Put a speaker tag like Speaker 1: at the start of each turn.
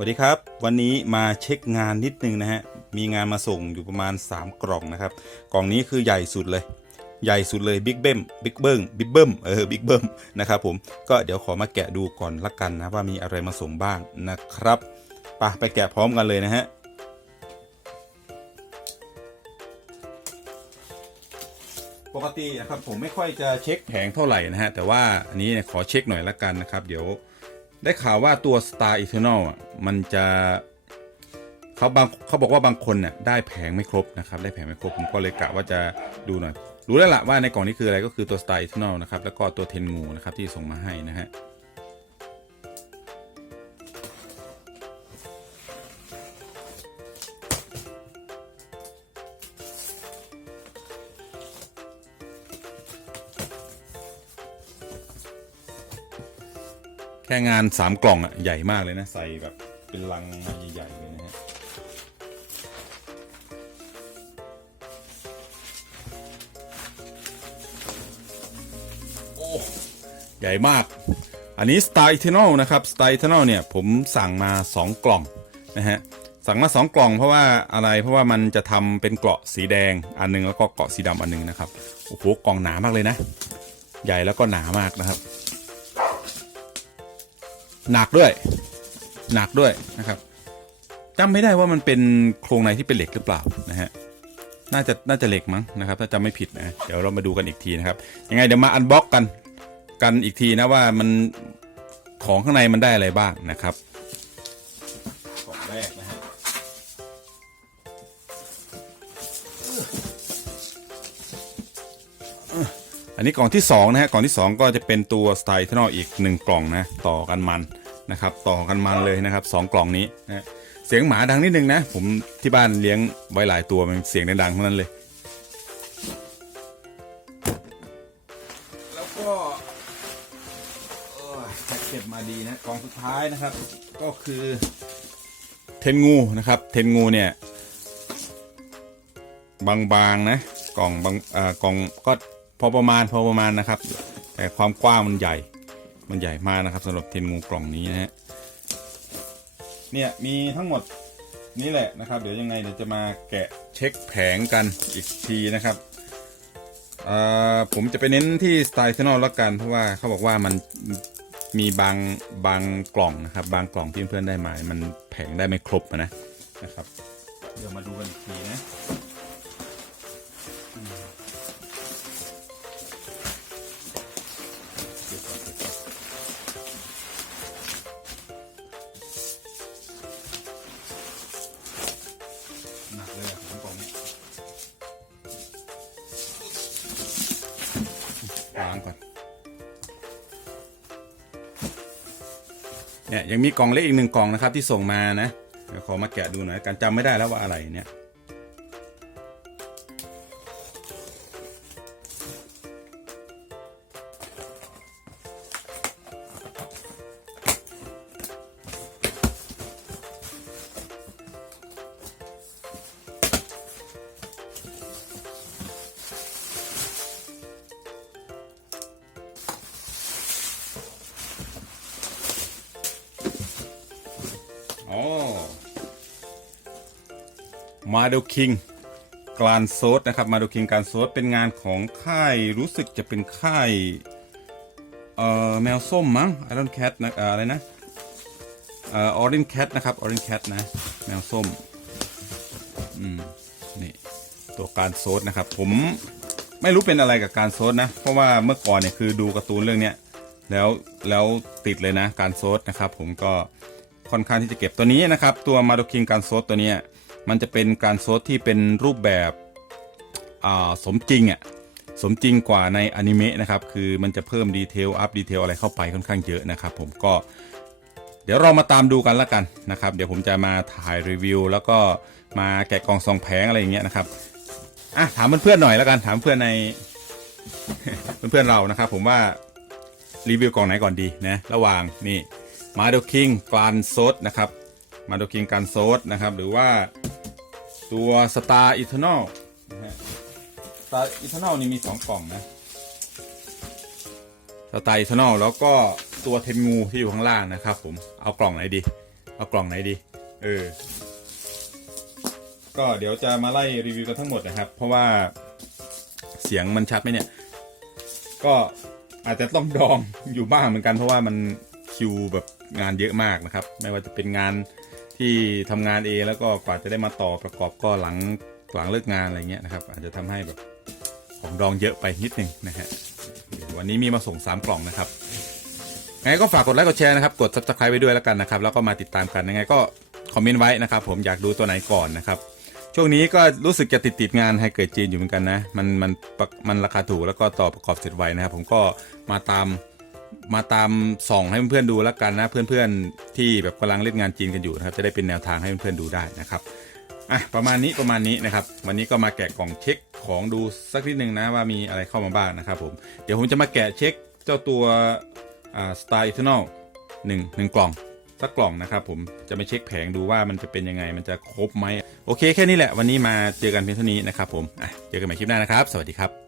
Speaker 1: วัสดีครับ วันนี้มาเช็คงานนิดนึงนะฮะ มีงานมาส่งอยู่ประมาณ 3 กล่องนะครับ กล่องนี้คือใหญ่สุดเลย ใหญ่สุดเลยบิ๊กเบิ้มบิ๊กเบิ้มบิ๊กเบิ้มเออบิ๊กเบิ้มนะครับผมก็เดี๋ยวขอมาแกะดูก่อนละกันนะว่ามีอะไรมาส่งบ้างนะครับไปไปแกะพร้อมกันเลยนะฮะปกตินะครับผมไม่ค่อยจะเช็คแผงเท่าไหร่นะฮะแต่ว่าอันนี้ขอเช็คหน่อยละกันนะครับ เดี๋ยว ได้ข่าวว่าตัว Star Eternal อะมันจะเขาบางเขาบอกว่าบางคนเนี่ยได้แผงไม่ครบนะครับได้แผงไม่ครบผมก็เลยกะว่าจะดูหน่อย รู้แล้วล่ะว่าในกล่องนี้คืออะไรก็คือตัว Star Eternal นะครับแล้วก็ตัวเทนงูนะครับที่ส่งมาให้นะฮะ แค่งานสามกล่องอะใหญ่มากเลยนะ ใส่แบบเป็นลังใหญ่ๆเลยนะฮะโอ้ใหญ่มาก อันนี้ Star Eternal นะครับ Star Eternal เนี่ยผมสั่งมา 2 กล่องนะฮะสั่งมา 2 กล่องเพราะว่าอะไรเพราะว่ามันจะทำเป็นเกราะสีแดงอันหนึงแล้วก็เกราะสีดำอันหนึงนะครับโอ้โหกล่องหนามากเลยนะ ใหญ่แล้วก็หนามากนะครับ หนักด้วย หนักด้วยนะครับจำไม่ได้ว่ามันเป็นโครงในที่เป็นเหล็กหรือเปล่านะฮะน่าจะน่าจะเหล็กมั้งนะครับ ถ้าจำไม่ผิดนะเดี๋ยวเรามาดูกันอีกทีนะครับยังไงเดี๋ยวมาอันบ็อกกันกันอีกทีนะว่ามันของข้างในมันได้อะไรบ้างนะครับกล่องแรกนะฮะอันนี้กล่องที่สองนะฮะกล่องที่สองก็จะเป็นตัวสไตล์ทนอลอีกหนึ่งกล่องนะ ต่อกันมัน นะครับต่อกันมันเลยนะครับสองกล่องนี้นะเสียงหมาดังนิดนึงนะผมที่บ้านเลี้ยงไว้หลายตัวมันเสียงดังๆทั้งนั้นเลย แล้วก็แพ็กเก็บมาดีนะกล่องสุดท้ายนะครับ ก็คือเทนงูนะครับเทนงูเนี่ยบางๆนะกล่องบางอ่ากล่องก็พอประมาณพอประมาณนะครับ แต่ความกว้างมันใหญ่ มันใหญ่มากนะครับสำหรับเทนงูกล่องนี้นะฮะเนี่ยมีทั้งหมดนี่แหละนะครับ เดี๋ยวยังไงเดี๋ยวจะมาแกะเช็คแผงกันอีกทีนะครับอ่อผมจะไปเน้นที่สไตล์เทนอลล้วกัน เพราะว่าเขาบอกว่ามันมีบางบางกล่องนะครับ บางกล่องที่เพื่อนๆได้มา มันแผงได้ไม่ครบนะนะครับ เดี๋ยวมาดูกันอีกทีนะ เนี่ยยังมีกล่องเล็กอีกหนึ่งกล่องนะครับที่ส่งมานะเดี๋ยวขอมาแกะดูหน่อยกันจำไม่ได้แล้วว่าอะไรเนี่ย มาเดลคิงกลานโซดนะครับมาเดลคิงการโซดเป็นงานของค่ายรู้สึกจะเป็นค่ายเอ่อแมวส้มมั้งไอรอนแคทนะอะไรนะเอ่อออรินแคทนะครับออรินแคทนะแมวส้มอืมนี่ตัวการโซดนะครับ ผมไม่รู้เป็นอะไรกับการโซดนะ เพราะว่าเมื่อก่อนเนี่ยคือดูการ์ตูนเรื่องเนี้ยแล้วแล้วติดเลยนะการโซดนะครับ ผมก็ค่อนข้างที่จะเก็บตัวนี้นะครับ ตัวมาโดคิงการโซดตัวเนี้ย มันจะเป็นการโซดที่เป็นรูปแบบสมจริงอะสมจริงกว่าในอนิเมะนะครับ คือมันจะเพิ่มดีเทลอัพดีเทลอะไรเข้าไปค่อนข้างเยอะนะครับ ผมก็ เดี๋ยวเรามาตามดูกันละกันนะครับ เดี๋ยวผมจะมาถ่ายรีวิว แล้วก็มาแกะกล่องซองแผงอะไรอย่างเงี้ยนะครับอะถามเพื่อนๆหน่อยล้วกัน ถามเพื่อนในเพื่อนๆเรานะครับ ผมว่ารีวิวกล่องไหนก่อนดีนะระหว่างนี่มาโดคิงกลานโซดนะครับมาโดคิงการโซดนะครับ หรือว่า ตัวสตาร์อีเทนอลนะฮะสตาร์อิเทอร์นอลนี่มี 2 กล่องนะสตาร์อีเทนอลแล้วก็ตัวเทนงูที่อยู่ข้างล่างนะครับผม เอากล่องไหนดี เอากล่องไหนดี เออ ก็เดี๋ยวจะมาไล่รีวิวกันทั้งหมดนะครับ เพราะว่าเสียงมันชัดไหมเนี่ย ก็อาจจะต้องดองอยู่บ้างเหมือนกันเพราะว่ามันคิวแบบงานเยอะมากนะครับ ไม่ว่าจะเป็นงาน ที่ทำงานเองแล้วก็กว่าจะได้มาต่อประกอบก็หลังหลังเลิกงานอะไรเงี้ยนะครับ อาจจะทำให้แบบของดองเยอะไปนิดนึงนะฮะวันนี้มีมาส่ง 3 กล่องนะครับยังไงก็ฝากกดไลค์กดแชร์นะครับ กด subscribe ไว้ด้วยแล้วกันนะครับ แล้วก็มาติดตามกันยังไงก็คอมเมนต์ไว้นะครับ ผมอยากดูตัวไหนก่อนนะครับ ช่วงนี้ก็รู้สึกจะติดติดงานให้เกิดจีนอยู่เหมือนกันนะ มันมันมันราคาถูกแล้วก็ต่อประกอบเสร็จไวนะครับ ผมก็มาตาม มาตามส่องให้เพื่อนๆดูแล้วกันนะ เพื่อนๆที่แบบกำลังเล่นงานจีนกันอยู่นะครับ จะได้เป็นแนวทางให้เพื่อนๆดูได้นะครับอะประมาณนี้ประมาณนี้นะครับ วันนี้ก็มาแกะกล่องเช็คของดูสักนิดนึงนะว่ามีอะไรเข้ามาบ้างนะครับผมเดี๋ยวผมจะมาแกะเช็คเจ้าตัวอ่าสไตล์อิทนอลหนึ่งหนึ่งกล่องสักกล่องนะครับผมจะไปเช็คแผงดูว่ามันจะเป็นยังไงมันจะครบไหมโอเคแค่นี้แหละวันนี้มาเจอกันเพียงเท่านี้นะครับผมอะเจอกันใหม่คลิปหน้านะครับ สวัสดีครับ